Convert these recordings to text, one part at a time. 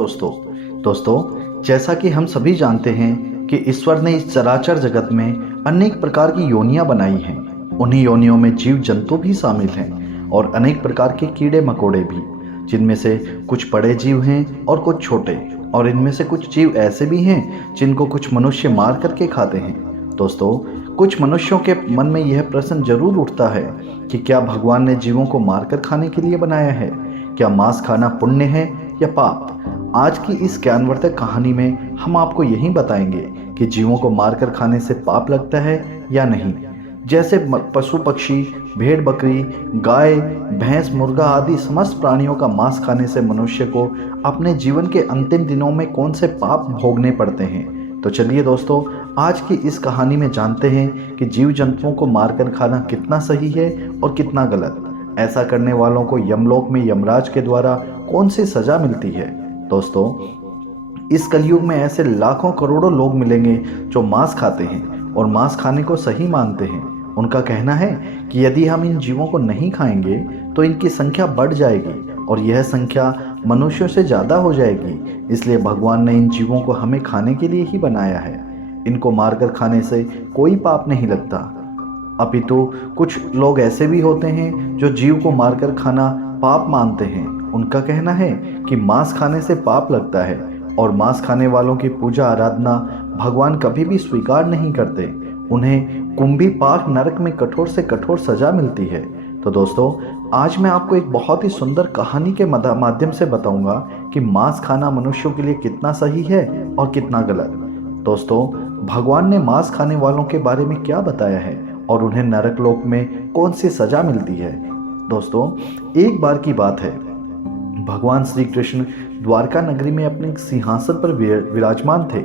दोस्तों जैसा कि हम सभी जानते हैं कि ईश्वर ने इस चराचर जगत में अनेक प्रकार की योनियां बनाई हैं। उन्हीं योनियों में जीव जंतु भी शामिल हैं और अनेक प्रकार के कीड़े मकोड़े भी, जिनमें से कुछ बड़े जीव हैं और कुछ छोटे, और इनमें से कुछ जीव ऐसे भी हैं जिनको कुछ मनुष्य मार करके खाते हैं। दोस्तों, कुछ मनुष्यों के मन में यह प्रश्न जरूर उठता है कि क्या भगवान ने जीवों को मारकर खाने के लिए बनाया है? क्या मांस खाना पुण्य है या पाप? आज की इस ज्ञानवर्धक कहानी में हम आपको यही बताएंगे कि जीवों को मारकर खाने से पाप लगता है या नहीं। जैसे पशु पक्षी, भेड़ बकरी, गाय भैंस, मुर्गा आदि समस्त प्राणियों का मांस खाने से मनुष्य को अपने जीवन के अंतिम दिनों में कौन से पाप भोगने पड़ते हैं। तो चलिए दोस्तों, आज की इस कहानी में जानते हैं कि जीव जंतुओं को मारकर खाना कितना सही है और कितना गलत। ऐसा करने वालों को यमलोक में यमराज के द्वारा कौन सी सजा मिलती है। दोस्तों, इस कलयुग में ऐसे लाखों करोड़ों लोग मिलेंगे जो मांस खाते हैं और मांस खाने को सही मानते हैं। उनका कहना है कि यदि हम इन जीवों को नहीं खाएंगे तो इनकी संख्या बढ़ जाएगी और यह संख्या मनुष्यों से ज़्यादा हो जाएगी। इसलिए भगवान ने इन जीवों को हमें खाने के लिए ही बनाया है। इनको मारकर खाने से कोई पाप नहीं लगता, अपितु कुछ लोग ऐसे भी होते हैं जो जीव को मारकर खाना पाप मानते हैं। उनका कहना है कि मांस खाने से पाप लगता है और मांस खाने वालों की पूजा आराधना भगवान कभी भी स्वीकार नहीं करते। उन्हें कुंभी पाक नरक में कठोर से कठोर सजा मिलती है। तो दोस्तों, आज मैं आपको एक बहुत ही सुंदर कहानी के माध्यम से बताऊंगा कि मांस खाना मनुष्यों के लिए कितना सही है और कितना गलत। दोस्तों, भगवान ने मांस खाने वालों के बारे में क्या बताया है और उन्हें नरक लोक में कौन सी सजा मिलती है। दोस्तों, एक बार की बात है, भगवान श्री कृष्ण द्वारका नगरी में अपने सिंहासन पर विराजमान थे।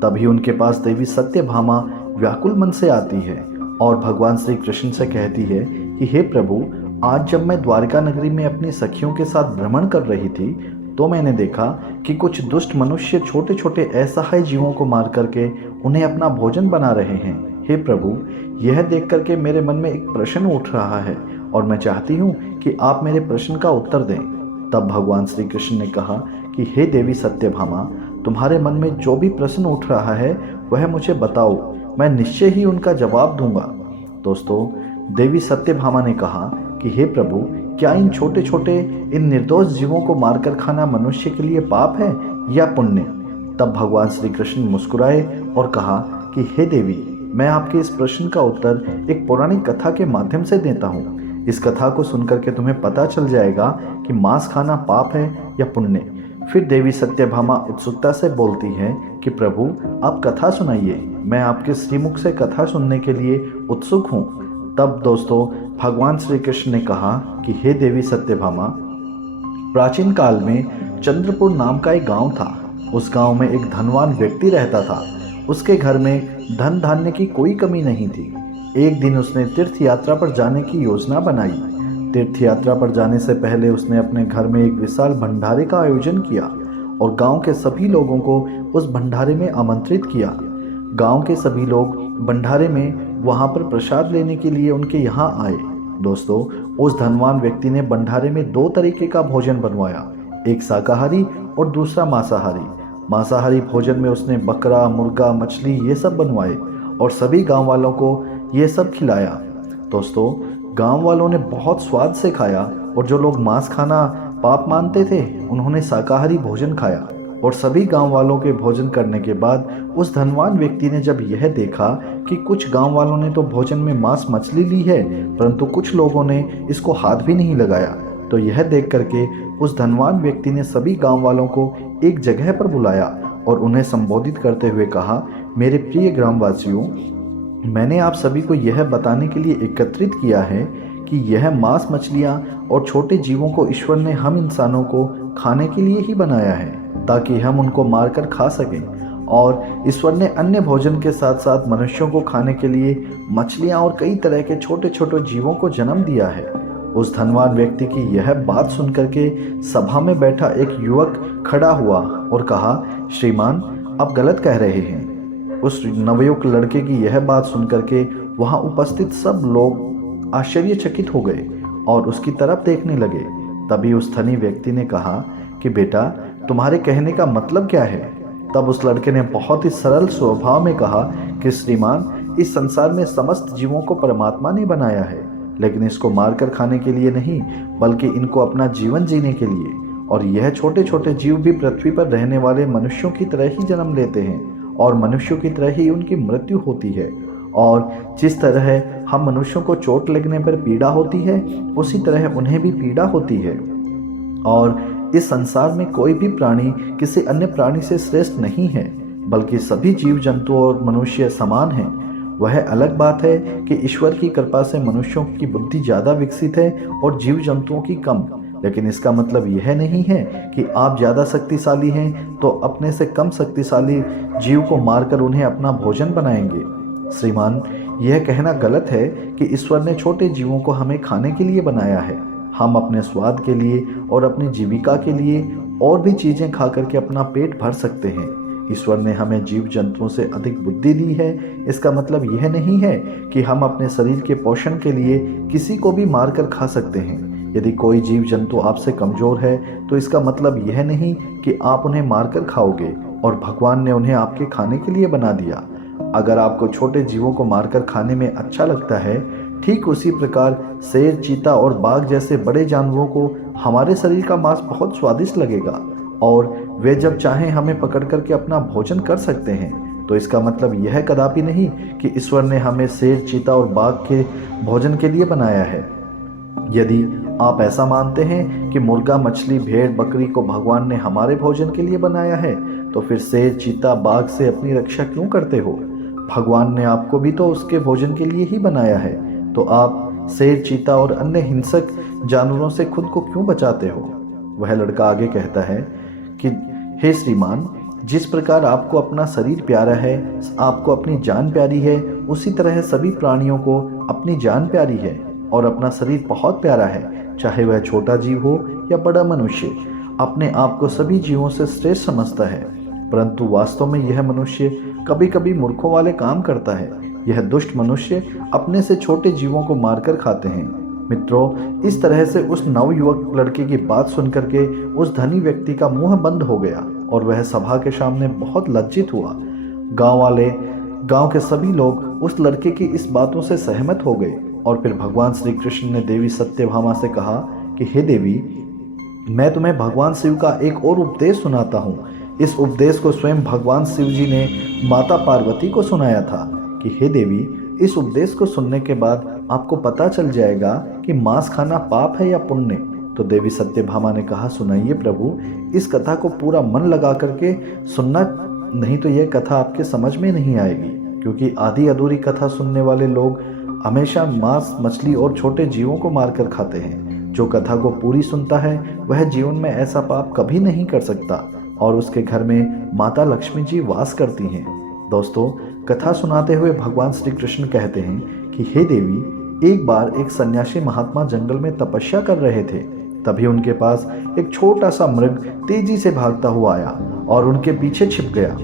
तभी उनके पास देवी सत्यभामा व्याकुल मन से आती है और भगवान श्री कृष्ण से कहती है कि हे प्रभु, आज जब मैं द्वारका नगरी में अपनी सखियों के साथ भ्रमण कर रही थी तो मैंने देखा कि कुछ दुष्ट मनुष्य छोटे छोटे असहाय जीवों को मार करके उन्हें अपना भोजन बना रहे हैं। हे प्रभु, यह देख करके मेरे मन में एक प्रश्न उठ रहा है और मैं चाहती हूँ कि आप मेरे प्रश्न का उत्तर दें। तब भगवान श्री कृष्ण ने कहा कि हे देवी सत्यभामा, तुम्हारे मन में जो भी प्रश्न उठ रहा है वह मुझे बताओ, मैं निश्चय ही उनका जवाब दूंगा। दोस्तों, देवी सत्यभामा ने कहा कि हे प्रभु, क्या इन छोटे छोटे इन निर्दोष जीवों को मारकर खाना मनुष्य के लिए पाप है या पुण्य? तब भगवान श्री कृष्ण मुस्कुराए और कहा कि हे देवी, मैं आपके इस प्रश्न का उत्तर एक पौराणिक कथा के माध्यम से देता हूँ। इस कथा को सुनकर के तुम्हें पता चल जाएगा कि मांस खाना पाप है या पुण्य। फिर देवी सत्यभामा उत्सुकता से बोलती है कि प्रभु, आप कथा सुनाइए, मैं आपके श्रीमुख से कथा सुनने के लिए उत्सुक हूँ। तब दोस्तों, भगवान श्री कृष्ण ने कहा कि हे देवी सत्यभामा, प्राचीन काल में चंद्रपुर नाम का एक गांव था। उस गांव में एक धनवान व्यक्ति रहता था। उसके घर में धन धान्य की कोई कमी नहीं थी। एक दिन उसने तीर्थ यात्रा पर जाने की योजना बनाई। तीर्थ यात्रा पर जाने से पहले उसने अपने घर में एक विशाल भंडारे का आयोजन किया और गांव के सभी लोगों को उस भंडारे में आमंत्रित किया। गांव के सभी लोग भंडारे में वहां पर प्रसाद लेने के लिए उनके यहाँ आए। दोस्तों, उस धनवान व्यक्ति ने भंडारे में दो तरीके का भोजन बनवाया, एक शाकाहारी और दूसरा मांसाहारी। मांसाहारी भोजन में उसने बकरा, मुर्गा, मछली ये सब बनवाए और सभी गाँव वालों को ये सब खिलाया। दोस्तों, गांव वालों ने बहुत स्वाद से खाया और जो लोग मांस खाना पाप मानते थे उन्होंने शाकाहारी भोजन खाया। और सभी गांव वालों के भोजन करने के बाद उस धनवान व्यक्ति ने जब यह देखा कि कुछ गांव वालों ने तो भोजन में मांस मछली ली है परंतु कुछ लोगों ने इसको हाथ भी नहीं लगाया, तो यह देख करके उस धनवान व्यक्ति ने सभी गाँव वालों को एक जगह पर बुलाया और उन्हें संबोधित करते हुए कहा, मेरे प्रिय ग्रामवासियों, मैंने आप सभी को यह बताने के लिए एकत्रित किया है कि यह मांस मछलियाँ और छोटे जीवों को ईश्वर ने हम इंसानों को खाने के लिए ही बनाया है ताकि हम उनको मारकर खा सकें। और ईश्वर ने अन्य भोजन के साथ साथ मनुष्यों को खाने के लिए मछलियाँ और कई तरह के छोटे छोटे जीवों को जन्म दिया है। उस धनवान व्यक्ति की यह बात सुनकर के सभा में बैठा एक युवक खड़ा हुआ और कहा, श्रीमान, आप गलत कह रहे हैं। उस नवयुवक लड़के की यह बात सुनकर के वहां उपस्थित सब लोग आश्चर्यचकित हो गए और उसकी तरफ देखने लगे। तभी उस धनी व्यक्ति ने कहा कि बेटा, तुम्हारे कहने का मतलब क्या है? तब उस लड़के ने बहुत ही सरल स्वभाव में कहा कि श्रीमान, इस संसार में समस्त जीवों को परमात्मा ने बनाया है, लेकिन इसको मारकर खाने के लिए नहीं, बल्कि इनको अपना जीवन जीने के लिए। और यह छोटे छोटे जीव भी पृथ्वी पर रहने वाले मनुष्यों की तरह ही जन्म लेते हैं और मनुष्यों की तरह ही उनकी मृत्यु होती है। और जिस तरह हम मनुष्यों को चोट लगने पर पीड़ा होती है, उसी तरह उन्हें भी पीड़ा होती है। और इस संसार में कोई भी प्राणी किसी अन्य प्राणी से श्रेष्ठ नहीं है, बल्कि सभी जीव जंतु और मनुष्य समान हैं। वह अलग बात है कि ईश्वर की कृपा से मनुष्यों की बुद्धि ज़्यादा विकसित है और जीव जंतुओं की कम, लेकिन इसका मतलब यह नहीं है कि आप ज़्यादा शक्तिशाली हैं तो अपने से कम शक्तिशाली जीव को मारकर उन्हें अपना भोजन बनाएंगे। श्रीमान, यह कहना गलत है कि ईश्वर ने छोटे जीवों को हमें खाने के लिए बनाया है। हम अपने स्वाद के लिए और अपनी जीविका के लिए और भी चीज़ें खा करके अपना पेट भर सकते हैं। ईश्वर ने हमें जीव जंतुओं से अधिक बुद्धि दी है। इसका मतलब यह नहीं है कि हम अपने शरीर के पोषण के लिए किसी को भी मार कर खा सकते हैं। यदि कोई जीव जंतु आपसे कमज़ोर है तो इसका मतलब यह नहीं कि आप उन्हें मारकर खाओगे और भगवान ने उन्हें आपके खाने के लिए बना दिया। अगर आपको छोटे जीवों को मारकर खाने में अच्छा लगता है, ठीक उसी प्रकार शेर, चीता और बाघ जैसे बड़े जानवरों को हमारे शरीर का मांस बहुत स्वादिष्ट लगेगा और वे जब चाहें हमें पकड़ करके अपना भोजन कर सकते हैं। तो इसका मतलब यह कदापि नहीं कि ईश्वर ने हमें शेर, चीता और बाघ के भोजन के लिए बनाया है। यदि आप ऐसा मानते हैं कि मुर्गा, मछली, भेड़, बकरी को भगवान ने हमारे भोजन के लिए बनाया है, तो फिर शेर, चीता, बाघ से अपनी रक्षा क्यों करते हो? भगवान ने आपको भी तो उसके भोजन के लिए ही बनाया है, तो आप शेर, चीता और अन्य हिंसक जानवरों से खुद को क्यों बचाते हो? वह लड़का आगे कहता है कि हे श्रीमान, जिस प्रकार आपको अपना शरीर प्यारा है, आपको अपनी जान प्यारी है, उसी तरह सभी प्राणियों को अपनी जान प्यारी है और अपना शरीर बहुत प्यारा है। चाहे वह छोटा जीव हो या बड़ा मनुष्य, अपने आप को सभी जीवों से श्रेष्ठ समझता है, परंतु वास्तव में यह मनुष्य कभी कभी मूर्खों वाले काम करता है। यह दुष्ट मनुष्य अपने से छोटे जीवों को मारकर खाते हैं। मित्रों, इस तरह से उस नवयुवक लड़के की बात सुनकर के उस धनी व्यक्ति का मुंह बंद हो गया और वह सभा के सामने बहुत लज्जित हुआ। गांव के सभी लोग उस लड़के की इस बातों से सहमत हो गए और फिर भगवान श्री कृष्ण ने देवी सत्यभामा से कहा कि हे देवी, मैं तुम्हें भगवान शिव का एक और उपदेश सुनाता हूँ। इस उपदेश को स्वयं भगवान शिव जी ने माता पार्वती को सुनाया था कि हे देवी, इस उपदेश को सुनने के बाद आपको पता चल जाएगा कि मांस खाना पाप है या पुण्य। तो देवी सत्यभामा ने कहा, सुनाइए प्रभु, इस कथा को पूरा मन लगा करके सुनना, नहीं तो यह कथा आपके समझ में नहीं आएगी, क्योंकि आधी अधूरी कथा सुनने वाले लोग हमेशा मांस, मछली और छोटे जीवों को मारकर खाते हैं। जो कथा को पूरी सुनता है वह जीवन में ऐसा पाप कभी नहीं कर सकता और उसके घर में माता लक्ष्मी जी वास करती हैं। दोस्तों, कथा सुनाते हुए भगवान श्री कृष्ण कहते हैं कि हे देवी, एक बार एक सन्यासी महात्मा जंगल में तपस्या कर रहे थे। तभी उनके पास एक छोटा सा मृग तेजी से भागता हुआ आया और उनके पीछे छिप गया।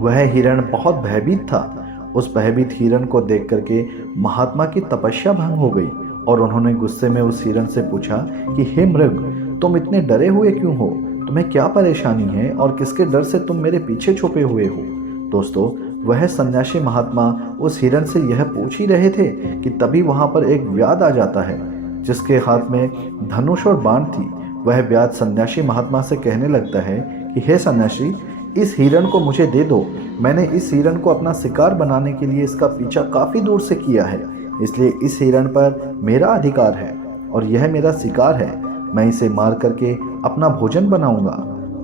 वह हिरण बहुत भयभीत था। उस भयभीत हिरण को देख करके महात्मा की तपस्या भंग हो गई और उन्होंने गुस्से में उस हिरण से पूछा कि हे मृग, तुम इतने डरे हुए क्यों हो? तुम्हें क्या परेशानी है और किसके डर से तुम मेरे पीछे छुपे हुए हो? दोस्तों, वह सन्यासी महात्मा उस हिरण से यह पूछ ही रहे थे कि तभी वहां पर एक व्याध आ जाता है जिसके हाथ में धनुष और बाण थी। वह व्याध सन्यासी महात्मा से कहने लगता है कि हे सन्यासी, इस हिरण को मुझे दे दो। मैंने इस हिरण को अपना शिकार बनाने के लिए इसका पीछा काफ़ी दूर से किया है, इसलिए इस हिरण पर मेरा अधिकार है और यह मेरा शिकार है। मैं इसे मार करके अपना भोजन बनाऊंगा।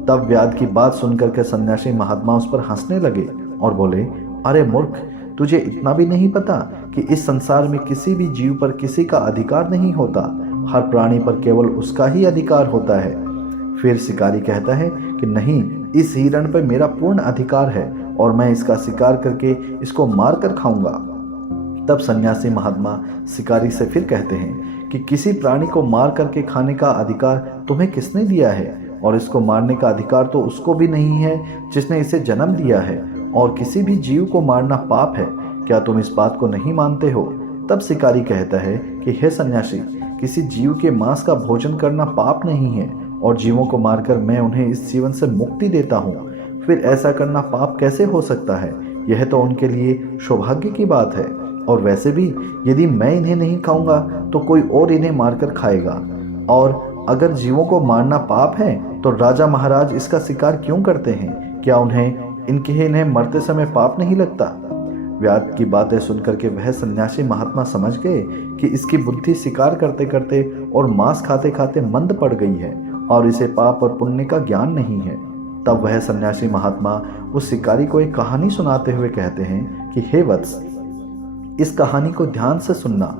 तब व्याध की बात सुनकर के सन्यासी महात्मा उस पर हंसने लगे और बोले, अरे मूर्ख, तुझे इतना भी नहीं पता कि इस संसार में किसी भी जीव पर किसी का अधिकार नहीं होता। हर प्राणी पर केवल उसका ही अधिकार होता है। फिर शिकारी कहता है कि नहीं, इस हिरण पर मेरा पूर्ण अधिकार है और मैं इसका शिकार करके इसको मार कर खाऊंगा। तब सन्यासी महात्मा शिकारी से फिर कहते हैं कि किसी प्राणी को मार करके खाने का अधिकार तुम्हें किसने दिया है? और इसको मारने का अधिकार तो उसको भी नहीं है जिसने इसे जन्म दिया है, और किसी भी जीव को मारना पाप है। क्या तुम इस बात को नहीं मानते हो? तब शिकारी कहता है कि हे सन्यासी, किसी जीव के मांस का भोजन करना पाप नहीं है और जीवों को मारकर मैं उन्हें इस जीवन से मुक्ति देता हूँ, फिर ऐसा करना पाप कैसे हो सकता है? यह तो उनके लिए सौभाग्य की बात है। और वैसे भी यदि मैं इन्हें नहीं खाऊंगा तो कोई और इन्हें मारकर खाएगा। और अगर जीवों को मारना पाप है तो राजा महाराज इसका शिकार क्यों करते हैं? क्या इन्हें मरते समय पाप नहीं लगता? व्याध की बातें सुनकर के वह सन्यासी महात्मा समझ गए कि इसकी बुद्धि शिकार करते करते और मांस खाते खाते मंद पड़ गई है और इसे पाप और पुण्य का ज्ञान नहीं है। तब वह सन्यासी महात्मा उस शिकारी को एक कहानी सुनाते हुए कहते हैं कि हे वत्स, इस कहानी को ध्यान से सुनना।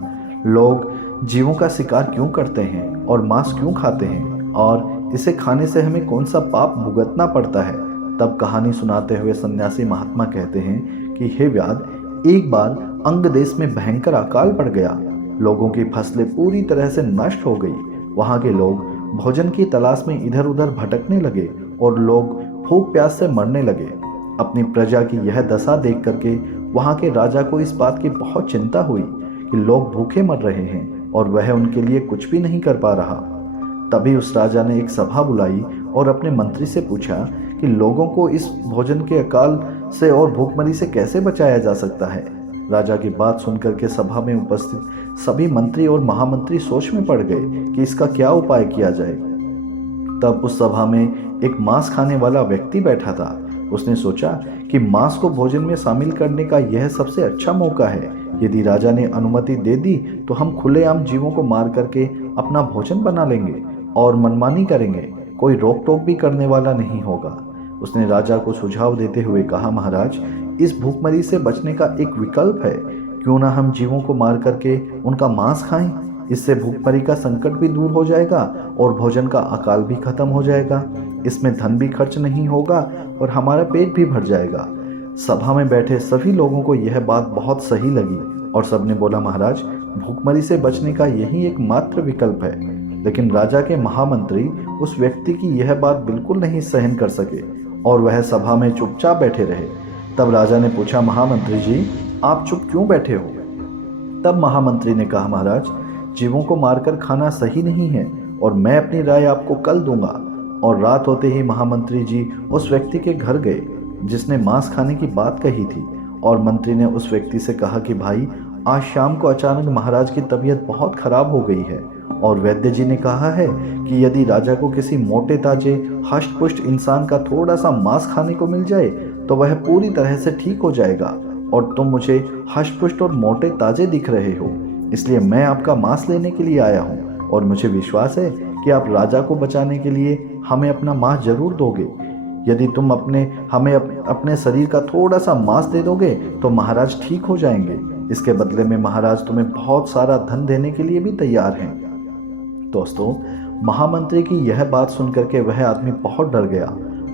लोग जीवों का शिकार क्यों करते हैं और मांस क्यों खाते हैं और इसे खाने से हमें कौन सा पाप भुगतना पड़ता है? तब कहानी सुनाते हुए सन्यासी महात्मा कहते हैं कि हे व्याध, एक बार अंग देश में भयंकर अकाल पड़ गया। लोगों की फसलें पूरी तरह से नष्ट हो गई। वहाँ के लोग भोजन की तलाश में इधर उधर भटकने लगे और लोग भूख प्यास से मरने लगे। अपनी प्रजा की यह दशा देख करके वहाँ के राजा को इस बात की बहुत चिंता हुई कि लोग भूखे मर रहे हैं और वह उनके लिए कुछ भी नहीं कर पा रहा। तभी उस राजा ने एक सभा बुलाई और अपने मंत्री से पूछा कि लोगों को इस भोजन के अकाल से और भूखमरी से कैसे बचाया जा सकता है। राजा की बात सुनकर के सभा में उपस्थित सभी मंत्री और महामंत्री सोच में पड़ गए कि इसका क्या उपाय किया जाए। तब उस सभा में एक मांस खाने वाला व्यक्ति बैठा था। उसने सोचा कि मांस को भोजन में शामिल करने का यह सबसे अच्छा मौका है। यदि राजा ने अनुमति दे दी तो हम खुलेआम जीवों को मार करके अपना भोजन बना लेंगे और मनमानी करेंगे। कोई रोक टोक भी करने वाला नहीं होगा। उसने राजा को सुझाव देते हुए कहा, महाराज, इस भूखमरी से बचने का एक विकल्प है। क्यों ना हम जीवों को मार करके उनका मांस खाएं। इससे भूखमरी का संकट भी दूर हो जाएगा और भोजन का अकाल भी खत्म हो जाएगा। इसमें धन भी खर्च नहीं होगा और हमारा पेट भी भर जाएगा। सभा में बैठे सभी लोगों को यह बात बहुत सही लगी और सबने बोला, महाराज, भूखमरी से बचने का यही एक मात्र विकल्प है। लेकिन राजा के महामंत्री उस व्यक्ति की यह बात बिल्कुल नहीं सहन कर सके और वह सभा में चुपचाप बैठे रहे। तब राजा ने पूछा, महामंत्री जी, आप चुप क्यों बैठे हो? तब महामंत्री ने कहा, महाराज, जीवों को मारकर खाना सही नहीं है और मैं अपनी राय आपको कल दूंगा। और रात होते ही महामंत्री जी उस व्यक्ति के घर गए जिसने मांस खाने की बात कही थी और मंत्री ने उस व्यक्ति से कहा कि भाई, आज शाम को अचानक महाराज की तबीयत बहुत खराब हो गई है और वैद्य जी ने कहा है कि यदि राजा को किसी मोटे ताजे हष्ट पुष्ट इंसान का थोड़ा सा मांस खाने को मिल जाए तो वह पूरी तरह से ठीक हो जाएगा और तुम मुझे हष्ट पुष्ट और मोटे ताजे दिख रहे हो, इसलिए मैं आपका मांस लेने के लिए आया हूँ और मुझे विश्वास है कि आप राजा को बचाने के लिए हमें अपना मांस जरूर दोगे। यदि तुम हमें अपने शरीर का थोड़ा सा मांस दे दोगे तो महाराज ठीक हो जाएंगे। इसके बदले में महाराज तुम्हें बहुत सारा धन देने के लिए भी तैयार हैं। दोस्तों, महामंत्री की यह बात सुनकर के वह आदमी बहुत डर गया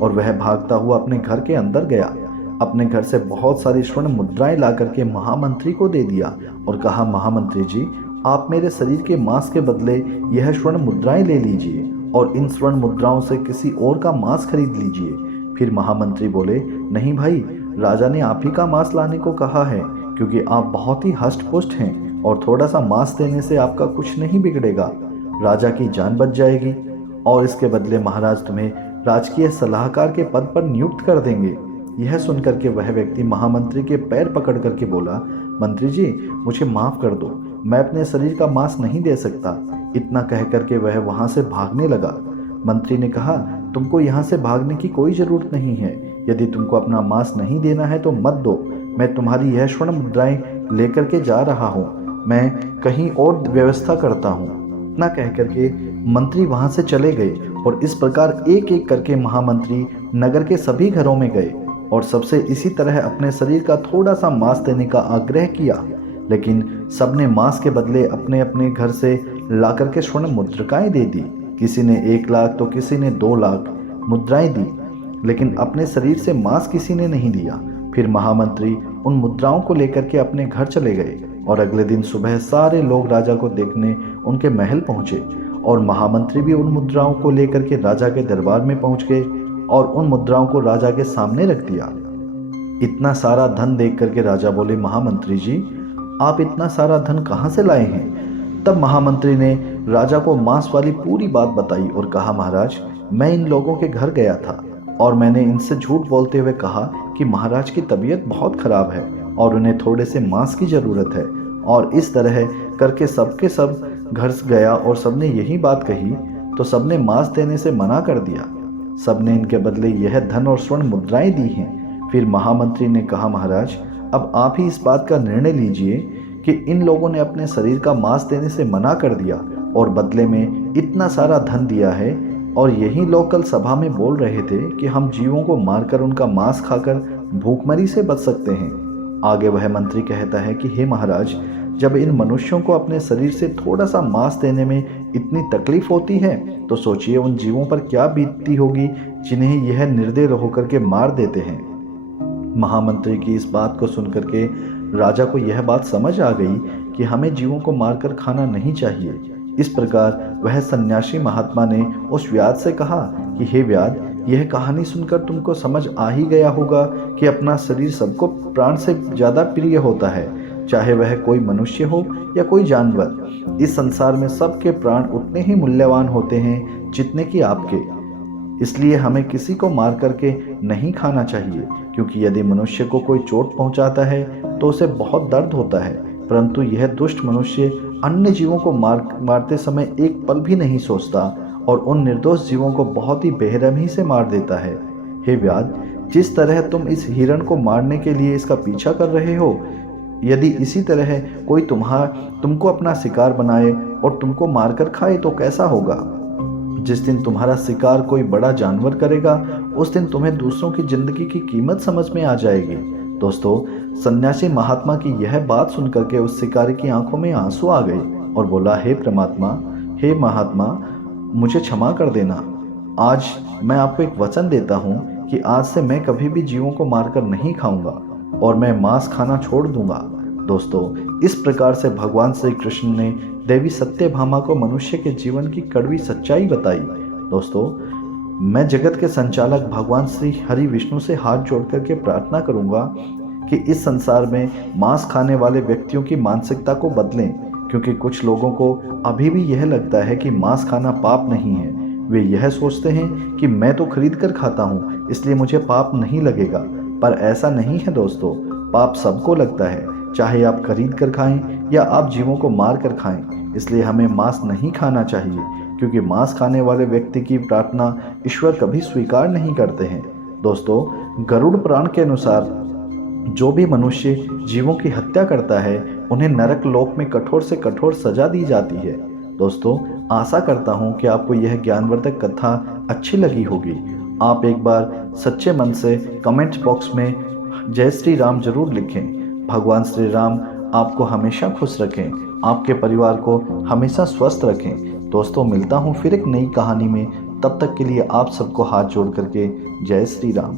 और वह भागता हुआ अपने घर के अंदर गया। अपने घर से बहुत सारी स्वर्ण मुद्राएं ला करके महामंत्री को दे दिया और कहा, महामंत्री जी, आप मेरे शरीर के मांस के बदले यह स्वर्ण मुद्राएं ले लीजिए और इन स्वर्ण मुद्राओं से किसी और का मांस खरीद लीजिए। फिर महामंत्री बोले, नहीं भाई, राजा ने आप ही का मांस लाने को कहा है क्योंकि आप बहुत ही हष्ट पुष्ट हैं और थोड़ा सा मांस देने से आपका कुछ नहीं बिगड़ेगा, राजा की जान बच जाएगी और इसके बदले महाराज तुम्हें राजकीय सलाहकार के पद पर नियुक्त कर देंगे। यह सुनकर के वह व्यक्ति महामंत्री के पैर पकड़ करके बोला, मंत्री जी, मुझे माफ़ कर दो, मैं अपने शरीर का मांस नहीं दे सकता। इतना कह करके वह वहाँ से भागने लगा। मंत्री ने कहा, तुमको यहाँ से भागने की कोई ज़रूरत नहीं है। यदि तुमको अपना मांस नहीं देना है तो मत दो। मैं तुम्हारी यह स्वर्ण मुद्राएं लेकर के जा रहा हूँ, मैं कहीं और व्यवस्था करता हूँ। इतना कह करके मंत्री वहाँ से चले गए और इस प्रकार एक एक करके महामंत्री नगर के सभी घरों में गए और सबसे इसी तरह अपने शरीर का थोड़ा सा मांस देने का आग्रह किया। लेकिन सबने मांस के बदले अपने अपने घर से ला करके स्वर्ण मुद्रिकाएं दे दी। किसी ने 1 लाख तो किसी ने 2 लाख मुद्राएं दी, लेकिन अपने शरीर से मांस किसी ने नहीं दिया। फिर महामंत्री उन मुद्राओं को लेकर के अपने घर चले गए और अगले दिन सुबह सारे लोग राजा को देखने उनके महल पहुंचे और महामंत्री भी उन मुद्राओं को लेकर के राजा के दरबार में पहुंच गए और उन मुद्राओं को राजा के सामने रख दिया। इतना सारा धन देख करके राजा बोले, महामंत्री जी, आप इतना सारा धन कहाँ से लाए हैं? तब महामंत्री ने राजा को मांस वाली पूरी बात बताई और कहा, महाराज मैं इन लोगों के घर गया था और मैंने इनसे झूठ बोलते हुए कहा कि महाराज की तबीयत बहुत खराब है और उन्हें थोड़े से मांस की ज़रूरत है। और इस तरह करके सबके सब घर गया और सबने यही बात कही तो सबने मांस देने से मना कर दिया। सबने इनके बदले यह धन और स्वर्ण मुद्राएं दी हैं। फिर महामंत्री ने कहा, महाराज अब आप ही इस बात का निर्णय लीजिए कि इन लोगों ने अपने शरीर का मांस देने से मना कर दिया और बदले में इतना सारा धन दिया है, और यही लोग कल सभा में बोल रहे थे कि हम जीवों को मारकर उनका मांस खाकर भूखमरी से बच सकते हैं। आगे वह मंत्री कहता है कि हे महाराज, जब इन मनुष्यों को अपने शरीर से थोड़ा सा मांस देने में इतनी तकलीफ होती है तो सोचिए उन जीवों पर क्या बीतती होगी जिन्हें यह निर्दय होकर के मार देते हैं। महामंत्री की इस बात को सुनकर के राजा को यह बात समझ आ गई कि हमें जीवों को मारकर खाना नहीं चाहिए। इस प्रकार वह सन्यासी महात्मा ने उस व्याध से कहा कि हे व्याध, यह कहानी सुनकर तुमको समझ आ ही गया होगा कि अपना शरीर सबको प्राण से ज़्यादा प्रिय होता है, चाहे वह कोई मनुष्य हो या कोई जानवर। इस संसार में सबके प्राण उतने ही मूल्यवान होते हैं जितने कि आपके। इसलिए हमें किसी को मार करके नहीं खाना चाहिए, क्योंकि यदि मनुष्य को कोई चोट पहुंचाता है तो उसे बहुत दर्द होता है, परंतु यह दुष्ट मनुष्य अन्य जीवों को मारते समय एक पल भी नहीं सोचता और उन निर्दोष जीवों को बहुत ही बेरहमी से मार देता है। हे व्याध, जिस तरह तुम इस हिरण को मारने के लिए इसका पीछा कर रहे हो, यदि इसी तरह कोई तुमको अपना शिकार बनाए और तुमको मारकर खाए तो कैसा होगा। जिस दिन तुम्हारा शिकार कोई बड़ा जानवर करेगा उस दिन तुम्हें दूसरों की जिंदगी की कीमत समझ में आ जाएगी। दोस्तों, सन्यासी महात्मा की यह बात सुनकर के उस शिकारी की आंखों में आंसू आ गए और बोला, हे परमात्मा, हे महात्मा, मुझे क्षमा कर देना। आज मैं आपको एक वचन देता हूँ कि आज से मैं कभी भी जीवों को मारकर नहीं खाऊंगा और मैं मांस खाना छोड़ दूंगा। दोस्तों, इस प्रकार से भगवान श्री कृष्ण ने देवी सत्यभामा को मनुष्य के जीवन की कड़वी सच्चाई बताई। दोस्तों, मैं जगत के संचालक भगवान श्री हरि विष्णु से हाथ जोड़ करके प्रार्थना करूंगा कि इस संसार में मांस खाने वाले व्यक्तियों की मानसिकता को बदलें, क्योंकि कुछ लोगों को अभी भी यह लगता है कि मांस खाना पाप नहीं है। वे यह सोचते हैं कि मैं तो खरीद कर खाता हूँ इसलिए मुझे पाप नहीं लगेगा, पर ऐसा नहीं है दोस्तों। पाप सबको लगता है, चाहे आप खरीद कर खाएं या आप जीवों को मार कर खाएं। इसलिए हमें मांस नहीं खाना चाहिए, क्योंकि मांस खाने वाले व्यक्ति की प्रार्थना ईश्वर कभी स्वीकार नहीं करते हैं। दोस्तों, गरुड़ पुराण के अनुसार जो भी मनुष्य जीवों की हत्या करता है उन्हें नरक लोक में कठोर से कठोर सजा दी जाती है। दोस्तों, आशा करता हूँ कि आपको यह ज्ञानवर्धक कथा अच्छी लगी होगी। आप एक बार सच्चे मन से कमेंट बॉक्स में जय श्री राम जरूर लिखें। भगवान श्री राम आपको हमेशा खुश रखें, आपके परिवार को हमेशा स्वस्थ रखें। दोस्तों, मिलता हूँ फिर एक नई कहानी में। तब तक के लिए आप सबको हाथ जोड़ करके जय श्री राम।